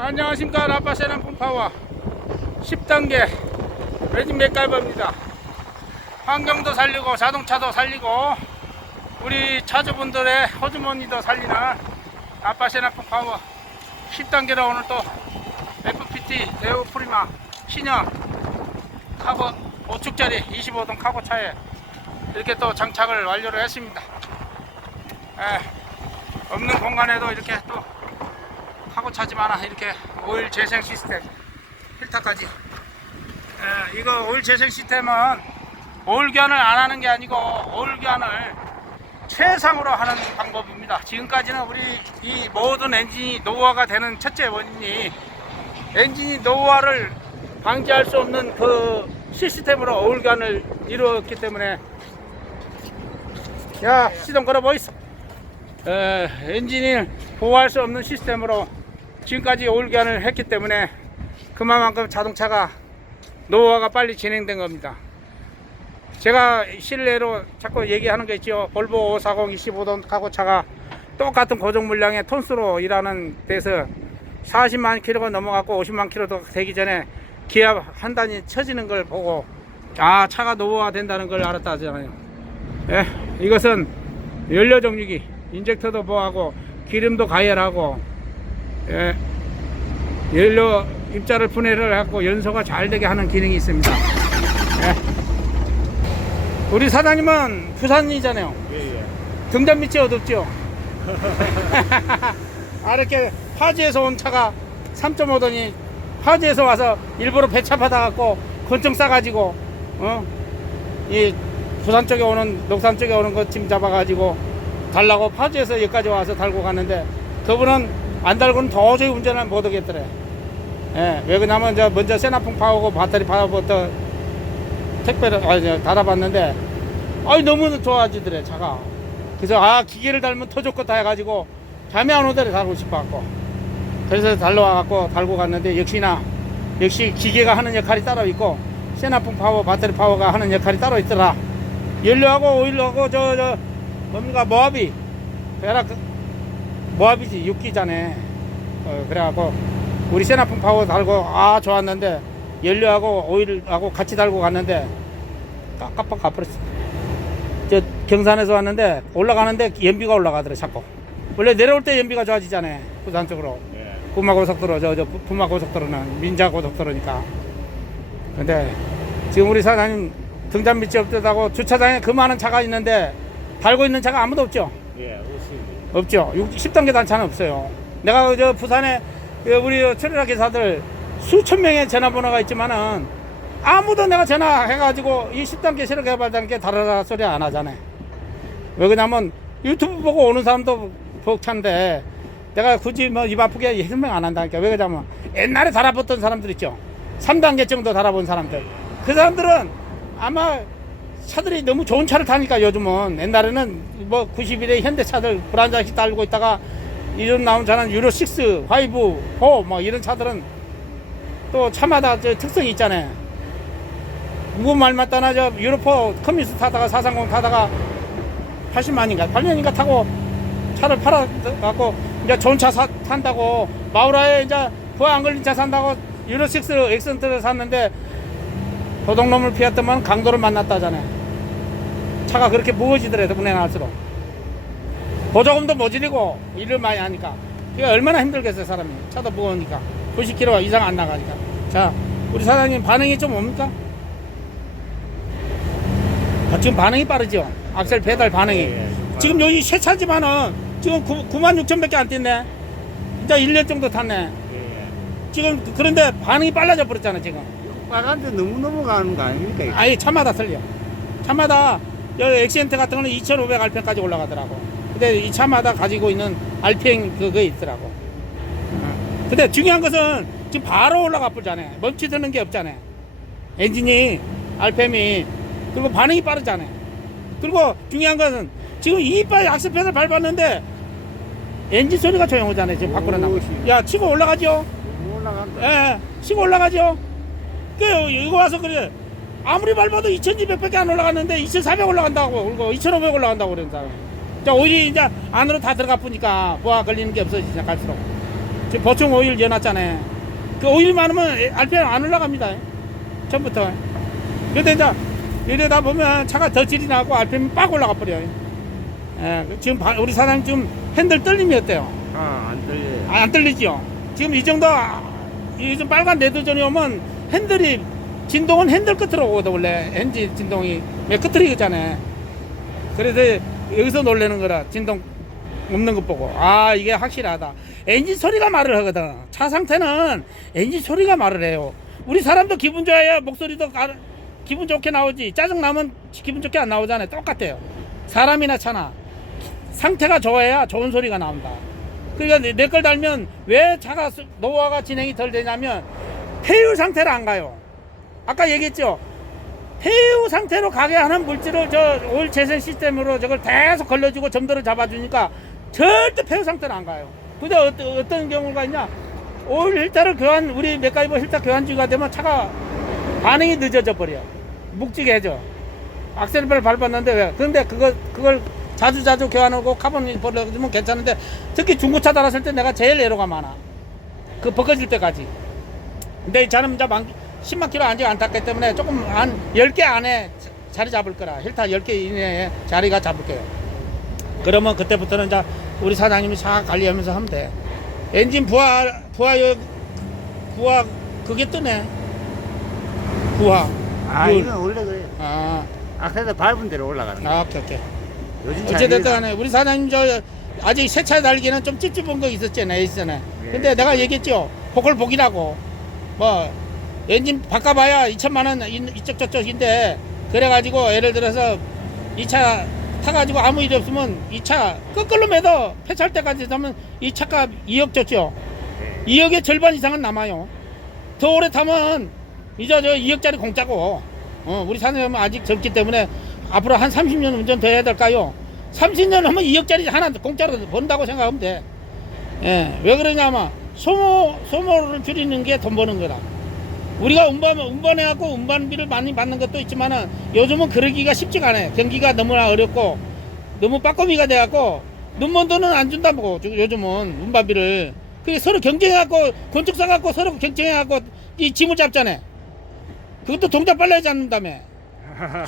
안녕하십니까. 라파세난 폼파워 10단계 매직 맥가이버입니다. 환경도 살리고 자동차도 살리고 우리 차주분들의 호주머니도 살리는 라파세난 폼파워 10단계로 오늘 또 FPT 대우 프리마 신형 카고 5축짜리 25동 카고차에 이렇게 또 장착을 완료를 했습니다. 없는 공간에도 이렇게 또 카고차지만 이렇게 오일 재생 시스템 필터까지. 이거 오일 재생 시스템은 오일 교환을 안 하는 게 아니고 오일 교환을 최상으로 하는 방법입니다. 지금까지는 우리 이 모든 엔진이 노후화가 되는 첫째 원인이 엔진이 노후화를 방지할 수 없는 그 시스템으로 오일 교환을 이루었기 때문에. 야, 시동 걸어 보이소. 엔진을 보호할 수 없는 시스템으로 지금까지 오일 교환을 했기 때문에 그만큼 자동차가 노후화가 빨리 진행된 겁니다. 제가 실내로 자꾸 얘기하는 게 있죠. 볼보 540 25돈 카고차가 똑같은 고정 물량의 톤수로 일하는 데서 40만 킬로가 넘어갔고 50만 킬로도 되기 전에 기압 한 단위 쳐지는 걸 보고 차가 노후화 된다는 걸 알았다 하잖아요. 이것은 연료 정류기 인젝터도 보호하고 기름도 가열하고 연료 입자를 분해를 하고 연소가 잘 되게 하는 기능이 있습니다. 우리 사장님은 부산이잖아요. 예. 등잔 밑이 어둡죠. 이렇게 파주에서 온 차가 3.5톤이 파주에서 와서 일부러 배차 받아갖고 건청 싸가지고 이 부산 쪽에 오는 녹산 쪽에 오는 거 짐 잡아가지고 달라고 파주에서 여기까지 와서 달고 갔는데 그분은 안 달고는 도저히 운전을 못 하겠더래. 왜 그러냐면 먼저 세나풍 파워고 배터리 파워부터 택배를 달아봤는데 너무 좋아지더래 차가. 그래서 기계를 달면 더 좋겠다 해가지고 잠이 안 오더래. 달고 싶어갖고 그래서 달러와갖고 달고 갔는데 역시 기계가 하는 역할이 따로 있고 세나풍 파워 배터리 파워가 하는 역할이 따로 있더라. 연료하고 오일하고 뭡니까 모하비 모하비지 육기잖아. 그래갖고 우리 세나풍 파워 달고 좋았는데 연료하고 오일하고 같이 달고 갔는데 깜빡 가버렸어. 저 경산에서 왔는데 올라가는데 연비가 올라가더래 자꾸. 원래 내려올 때 연비가 좋아지잖아 부산 쪽으로. 부마고속도로 저 부마고속도로는 민자고속도로니까. 근데 지금 우리 사장님 등잔 밑이 없다고 주차장에 그 많은 차가 있는데 달고 있는 차가 아무도 없죠? 없죠. 10단계 단차는 없어요. 내가 저 부산에 우리 트레라 기사들 수천 명의 전화번호가 있지만은 아무도 내가 전화해가지고 이 10단계 실어 개발자는 게 다르다 소리 안 하잖아요. 왜 그러냐면 유튜브 보고 오는 사람도 벅찬데 내가 굳이 입 아프게 설명 안 한다니까. 왜 그러냐면 옛날에 달아봤던 사람들 있죠. 3단계 정도 달아본 사람들. 그 사람들은 아마 차들이 너무 좋은 차를 타니까 요즘은. 옛날에는 91의 현대차들 불안장씩 달고 있다가 이런 나온 차는 유로 6, 5, 4 이런 차들은 또 차마다 특성이 있잖아요. 누구 말 맞다나 유로4 커뮤니스 타다가 430 타다가 80만인가 8년인가 타고 차를 팔아갖고 이제 좋은 차 탄다고 마우라에 이제 부하 안 걸린 차 산다고 유로 6 엑센트를 샀는데 도둑놈을 피했더만 강도를 만났다잖아요. 차가 그렇게 무거워지더라도 운행할수록 보조금도 모질이고 일을 많이 하니까 그게 얼마나 힘들겠어요 사람이. 차도 무거우니까 90km 이상 안 나가니까. 자, 우리 사장님 반응이 좀 옵니까? 지금 반응이 빠르죠. 악셀 페달 반응이. 지금 여기 새 차지만은 지금 96,000밖에 안 뛴네. 이제 1년 정도 탔네. 지금 그런데 반응이 빨라져 버렸잖아 지금. 빨간데 너무 넘어가는 거 아닙니까? 차마다 틀려. 차마다 엑시엔트 같은 거는 2,500 RPM까지 올라가더라고. 근데 이 차마다 가지고 있는 RPM 그거 있더라고. 근데 중요한 것은 지금 바로 올라가 버리잖아요. 멈추는 게 없잖아요. 엔진이 RPM이. 그리고 반응이 빠르잖아요. 그리고 중요한 것은 지금 이빨 악셀 페달 밟았는데 엔진 소리가 조용하잖아요. 지금 밖으로 나고. 야, 치고 올라가죠? 올라간다. 치고 올라가죠? 이거 와서 그래. 아무리 밟아도 2200밖에 안 올라갔는데 2400 올라간다고 그리고 2500 올라간다고 그러는 사람. 자, 오일이 이제 안으로 다 들어가 보니까 부하 걸리는 게 없어지잖아 갈수록. 지금 보충 오일 넣어놨잖아요. 그 오일 많으면 RPM 안 올라갑니다. 처음부터. 근데 이제 이러다 보면 차가 더 질이 나고 RPM이 빡 올라가 버려요. 예, 지금 우리 사장님 좀 핸들 떨림이 어때요? 안 들려요. 안 떨리죠? 지금 이 정도, 요즘 빨간 레드존이 오면 핸들이, 진동은 핸들 끝으로 오거든, 원래. 엔진 진동이. 맨 끝으로 이거잖아요. 그래서 여기서 놀라는 거라, 진동 없는 것 보고. 아, 이게 확실하다. 엔진 소리가 말을 하거든. 차 상태는 엔진 소리가 말을 해요. 우리 사람도 기분 좋아야 목소리도 기분 좋게 나오지. 짜증 나면 기분 좋게 안 나오잖아요. 똑같아요. 사람이나 차나. 상태가 좋아야 좋은 소리가 나온다. 그러니까 내 걸 달면 왜 차가 노화가 진행이 덜 되냐면 폐유 상태로 안 가요. 아까 얘기했죠. 폐유 상태로 가게 하는 물질을 저 오일 재생 시스템으로 저걸 계속 걸러주고 점도를 잡아주니까 절대 폐유 상태로 안 가요. 근데 어떤 경우가 있냐? 오일 힐터를 우리 맥가이버 힐터 교환주기가 되면 차가 반응이 늦어져 버려. 묵직해져. 악셀을 밟았는데 왜? 근데 그걸 자주 교환하고 카본을 버려주면 괜찮은데, 특히 중고차 달았을 때 내가 제일 애로가 많아. 그 벗겨질 때까지. 근데 이 차는 이제 10만 킬로 안지가 안 탔기 때문에 조금 한 10개 안에 자리 잡을 거라. 힐타 10개 이내에 자리가 잡을게요. 그러면 그때부터는 이제 우리 사장님이 차 관리하면서 하면 돼. 엔진 부하 그게 뜨네. 부하. 이건 원래 그래요. 악셀을 밟은 대로 올라가는 거예요. 오케이. 요즘 어쨌든 간에 우리 사장님 아직 새 차 달기는 좀 찝찝한 거 있었잖아요. 예전에. 근데 내가 얘기했죠. 복이라고. 뭐 엔진 바꿔봐야 2천만 원 이쪽 저쪽인데, 그래가지고 예를 들어서 이 차 타가지고 아무 일이 없으면 이 차 거꾸로 매도 폐차할 때까지 하면 이 차값 2억 줬죠. 2억의 절반 이상은 남아요. 더 오래 타면 이제 저 2억짜리 공짜고. 우리 사장님은 아직 젊기 때문에 앞으로 한 30년 운전 더 해야 될까요? 30년 하면 2억짜리 하나 공짜로 번다고 생각하면 돼. 예, 왜 그러냐면 소모를 줄이는 게 돈 버는 거다. 우리가 운반해갖고 운반비를 많이 받는 것도 있지만은 요즘은 그러기가 쉽지가 않아요. 경기가 너무나 어렵고 너무 빠꼼이가 돼갖고 눈먼 돈은 안 준다고 요즘은 운반비를. 그게 서로 경쟁해갖고 건축사 갖고 서로 경쟁해갖고 이 짐을 잡잖아요. 그것도 동작 빨라야 잡는다며.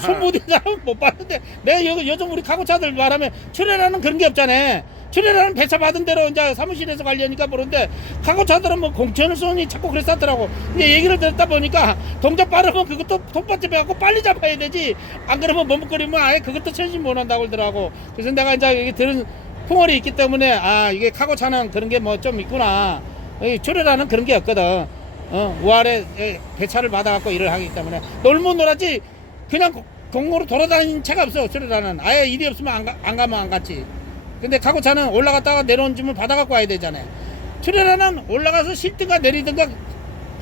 손 못인 사람은 못 봤는데, 내가 요즘 우리 카고차들 말하면 출애라는 그런 게 없잖아. 출애라는 배차 받은 대로 이제 사무실에서 관리하니까 모르는데, 카고차들은 뭐 공천을 쏘니 자꾸 그랬었더라고. 근데 얘기를 듣다 보니까 동작 빠르면 그것도 손바닥에 갖고 빨리 잡아야 되지. 안 그러면 머뭇거리면 아예 그것도 천신 못 한다고 그러더라고. 그래서 내가 이제 여기 들은 풍월이 있기 때문에, 이게 카고차는 그런 게 뭐 좀 있구나. 출애라는 그런 게 없거든. 우아래 배차를 받아갖고 일을 하기 때문에. 놀면 놀았지, 그냥 공로로 돌아다니는 차가 없어. 출애라는 아예 일이 없으면 안 가면 안 갔지. 근데 카고차는 올라갔다가 내려온 짐을 받아갖고 와야 되잖아요. 출애라는 올라가서 쉴든가 내리든가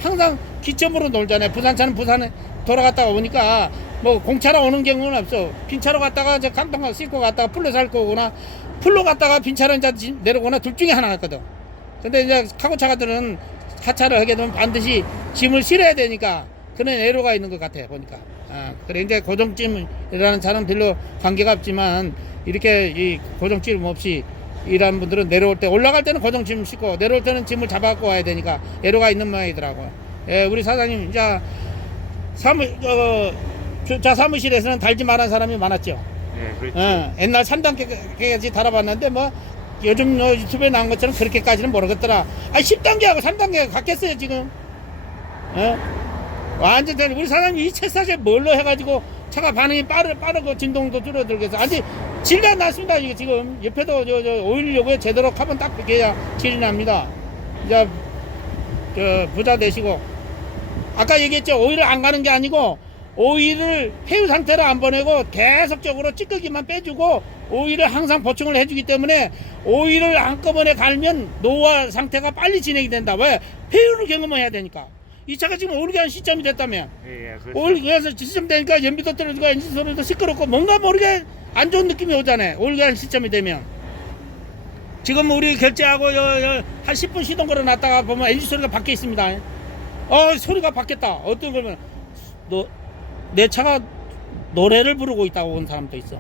항상 기점으로 놀잖아요. 부산차는 부산에 돌아갔다가 오니까 뭐 공차로 오는 경우는 없어. 빈차로 갔다가 저 깡통가 싣고 갔다가 풀로 살 거거나, 풀로 갔다가 빈차로 이제 내려오거나 둘 중에 하나였거든. 근데 이제 카고차가들은 하차를 하게 되면 반드시 짐을 실어야 되니까 그런 애로가 있는 것 같아 보니까. 그래 이제 고정짐이라는 차는 별로 관계가 없지만, 이렇게 이 고정짐 없이 일하는 분들은 내려올 때, 올라갈 때는 고정짐 싣고 내려올 때는 짐을 잡아갖고 와야 되니까 애로가 있는 모양이더라고요. 예, 우리 사장님 이제 사무실에서는 달지 말한 사람이 많았죠. 네, 그렇죠. 옛날 3단계까지 달아봤는데 뭐 요즘 유튜브에 나온 것처럼 그렇게까지는 모르겠더라. 10단계하고 3단계가 같겠어요 지금. 완전 우리 사장님 이 채사제 뭘로 해가지고 차가 반응이 빠르고 진동도 줄어들겠어. 아직 질이 안 났습니다. 이게 지금 옆에도 저 오일 요거에 제대로 카본 딱 벗겨야 질이 납니다. 이제 부자 되시고, 아까 얘기했죠. 오일을 안 가는 게 아니고 오일을 폐유 상태로 안 보내고 계속적으로 찌꺼기만 빼주고 오일을 항상 보충을 해주기 때문에 오일을 한꺼번에 갈면 노화 상태가 빨리 진행이 된다. 왜? 폐유를 경험해야 되니까. 이 차가 지금 오일이 한 시점이 됐다면, 그렇죠. 오일에서 시점 되니까 연비도 떨어지고 엔진 소리도 시끄럽고 뭔가 모르게 안 좋은 느낌이 오잖아요. 오일이 한 시점이 되면. 지금 우리 결제하고 한 10분 시동 걸어 놨다가 보면 엔진 소리가 밖에 있습니다. 소리가 바뀌었다. 어떤 거면 내 차가 노래를 부르고 있다고 온 사람도 있어.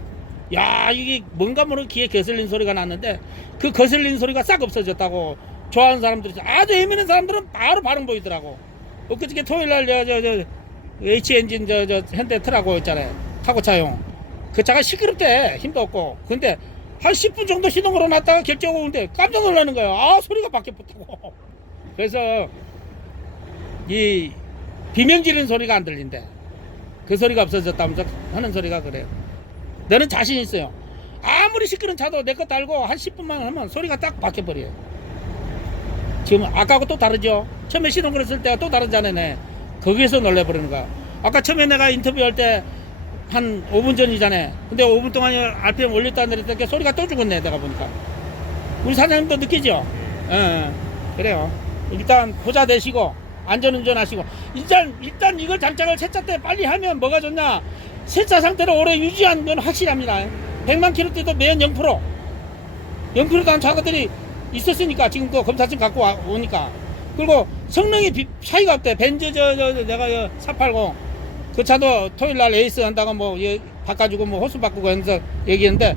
야, 이게 뭔가 모르게 귀에 거슬린 소리가 났는데 그 거슬린 소리가 싹 없어졌다고 좋아하는 사람들이 있어. 아주 예민한 사람들은 바로 반응 보이더라고. 엊그저께 토요일날 저 H엔진 저 현대 트라고 있잖아요. 타고차용. 그 차가 시끄럽대. 힘도 없고. 근데 한 10분 정도 시동 걸어놨다가 결정하고 오는데 깜짝 놀라는 거예요. 아, 소리가 밖에 붙고. 그래서 이 비명 지르는 소리가 안 들린대. 그 소리가 없어졌다면서 하는 소리가 그래요. 너는 자신 있어요. 아무리 시끄러운 차도 내 거 달고 한 10분만 하면 소리가 딱 바뀌어버려요. 지금 아까하고 또 다르죠. 처음에 시동 걸었을 때가 또 다르잖아요. 거기에서 놀래버리는 거야. 아까 처음에 내가 인터뷰할 때 한 5분 전이잖아요. 근데 5분 동안 RPM 올렸다 내렸다 소리가 또 죽었네. 내가 보니까 우리 사장님도 느끼죠. 그래요. 일단 보자 되시고 안전운전 하시고 일단 이걸 장착을 세차 때 빨리 하면 뭐가 좋냐. 세차 상태를 오래 유지하는 건 확실합니다. 100만 킬로 때도 매연 0%. 0%도 한 차들이 있었으니까 지금 또 검사증 갖고 오니까. 그리고 성능이 차이가 없대. 벤즈 내가 480 그 차도 토요일날 에이스 한다고 뭐 바꿔주고 뭐 호수 바꾸고 해서 얘기했는데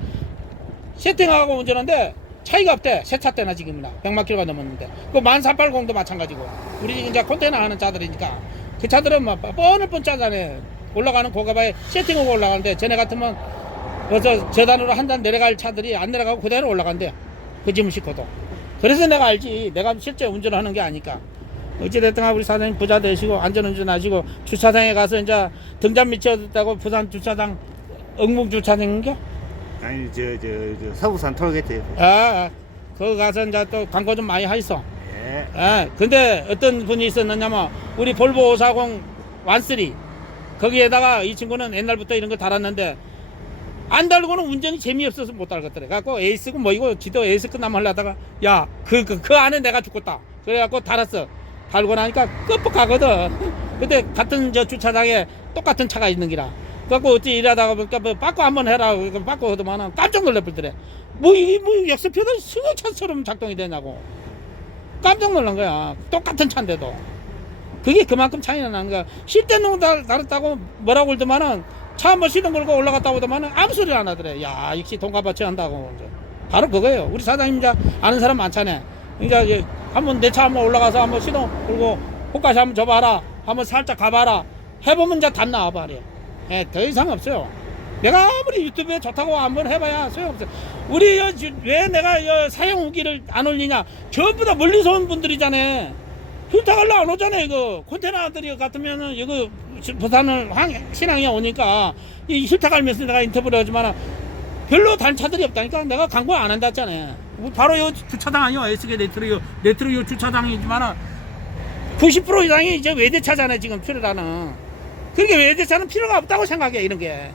세팅하고 운전하는데 차이가 없대. 새 차 때나 지금이나 100만 킬로가 넘었는데. 그 14380도 마찬가지고. 우리 지금 이제 컨테이너 하는 차들이니까 그 차들은 막 뻔을 뻔짜잖아요. 올라가는 고가바에 세팅하고 올라가는데 쟤네 같으면 그래서 저단으로 한 단 내려갈 차들이 안 내려가고 그대로 올라간대요. 그 짐을 싣고도. 그래서 내가 알지. 내가 실제 운전을 하는 게 아니까. 어찌됐든 우리 사장님 부자 되시고 안전운전 하시고 주차장에 가서 이제 등잔 미쳐졌다고 부산 주차장 응봉 주차장인겨? 아니 저 서부산 톨게이트. 거기 가서 이제 또 광고 좀 많이 하있어. 예. 근데 어떤 분이 있었느냐면 우리 볼보 540 완쓰리 거기에다가 이 친구는 옛날부터 이런 거 달았는데 안 달고는 운전이 재미없어서 못 달겠더래. 그래갖고 에이스고 뭐 이거 지도 에이스 끝나면 하려다가 야 그 안에 내가 죽겠다. 그래갖고 달았어. 달고 나니까 끔뻑하거든. 근데 같은 저 주차장에 똑같은 차가 있는 기라. 그래갖고 어찌 일하다가 보니까 뭐 빠꾸 한번 해라. 빠꾸 하더만은 깜짝 놀래버리더래. 뭐 역세표도 승용차처럼 작동이 되냐고. 깜짝 놀란 거야. 똑같은 차인데도. 그게 그만큼 차이가 나는 거야. 쉴 때는 다르다고 뭐라고 그러더만은 차 한번 시동 걸고 올라갔다 오더만은 아무 소리 안 하더래. 야, 역시 돈값어치 한다고. 바로 그거예요. 우리 사장님 이제 아는 사람 많잖아요. 이제 한번 내 차 한번 올라가서 한번 시동 걸고 호가시 한번 줘봐라. 한번 살짝 가봐라. 해보면 이제 단 나와봐. 더 이상 없어요. 내가 아무리 유튜브에 좋다고 한번 해봐야 소용없어요. 우리 왜 내가 사용 후기를 안 올리냐. 전부 다 멀리서 온 분들이잖아요. 휠타갈로 안 오잖아요. 이거 컨테이너들이 같으면은 이거 부산을 신항에 오니까 이 휠타갈면서 내가 인터뷰를 하지만 별로 단차들이 없다니까 내가 광고 안 한다 했잖아요. 바로 요 주차장 아니요. SK 네트로 요 주차장이지만 90% 이상이 이제 외제차잖아요. 지금 필요라는. 그러니까 외제차는 필요가 없다고 생각해. 이런 게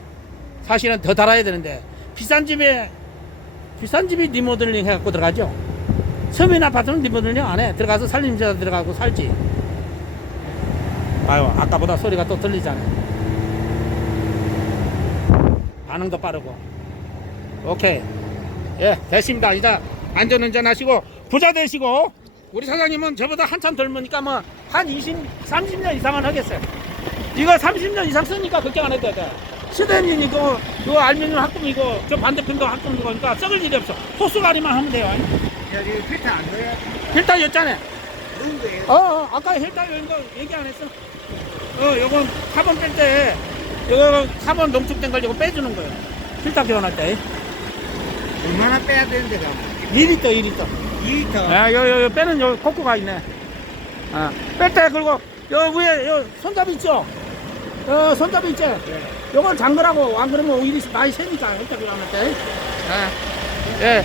사실은 더 달아야 되는데 비싼 집이 리모델링 해갖고 들어가죠. 서민 아파트는 리모델링 안 해. 들어가서 살림자 들어가고 살지. 아유, 아까보다 소리가 또 들리잖아요. 반응도 빠르고. 오케이. 예, 됐습니다. 이제 안전운전 하시고 부자 되시고. 우리 사장님은 저보다 한참 젊으니까 뭐 한 30년 이상은 하겠어요. 이거 30년 이상 쓰니까 걱정 안 해도 돼. 스댄이 이거 알루미늄 합금이고 저 반대편도 합금이니까 썩을 일이 없어. 호수가리만 하면 돼요. 여기 필터 안 넣어요? 필터 였잖아요. 넣은 거예요? 아까 필터 연 거 얘기 안 했어? 요건 카본 뺄 때 이거 카본 농축된 걸 이거 빼주는 거예요. 필터 교환할 때. 얼마나 빼야 되는데 그럼? 2리터. 2리터. 요 빼는 요 코크가 있네. 뺄 때 그리고 요 위에 요 손잡이 있죠? 손잡이 있지? 요건 잠그라고. 안 그러면 오일이 많이 새니까 필터 교환할 때. 예.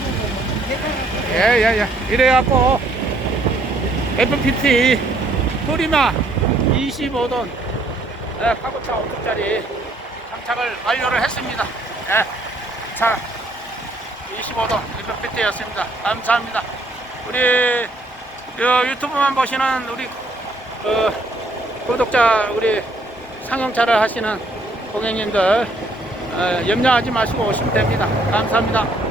이래갖고 FPT 프리마 25돈 카고차 5톤짜리 장착을 완료를 했습니다. 차 25돈 FPT였습니다. 감사합니다. 우리 유튜브만 보시는 우리 구독자 우리 상용차를 하시는 고객님들 염려하지 마시고 오시면 됩니다. 감사합니다.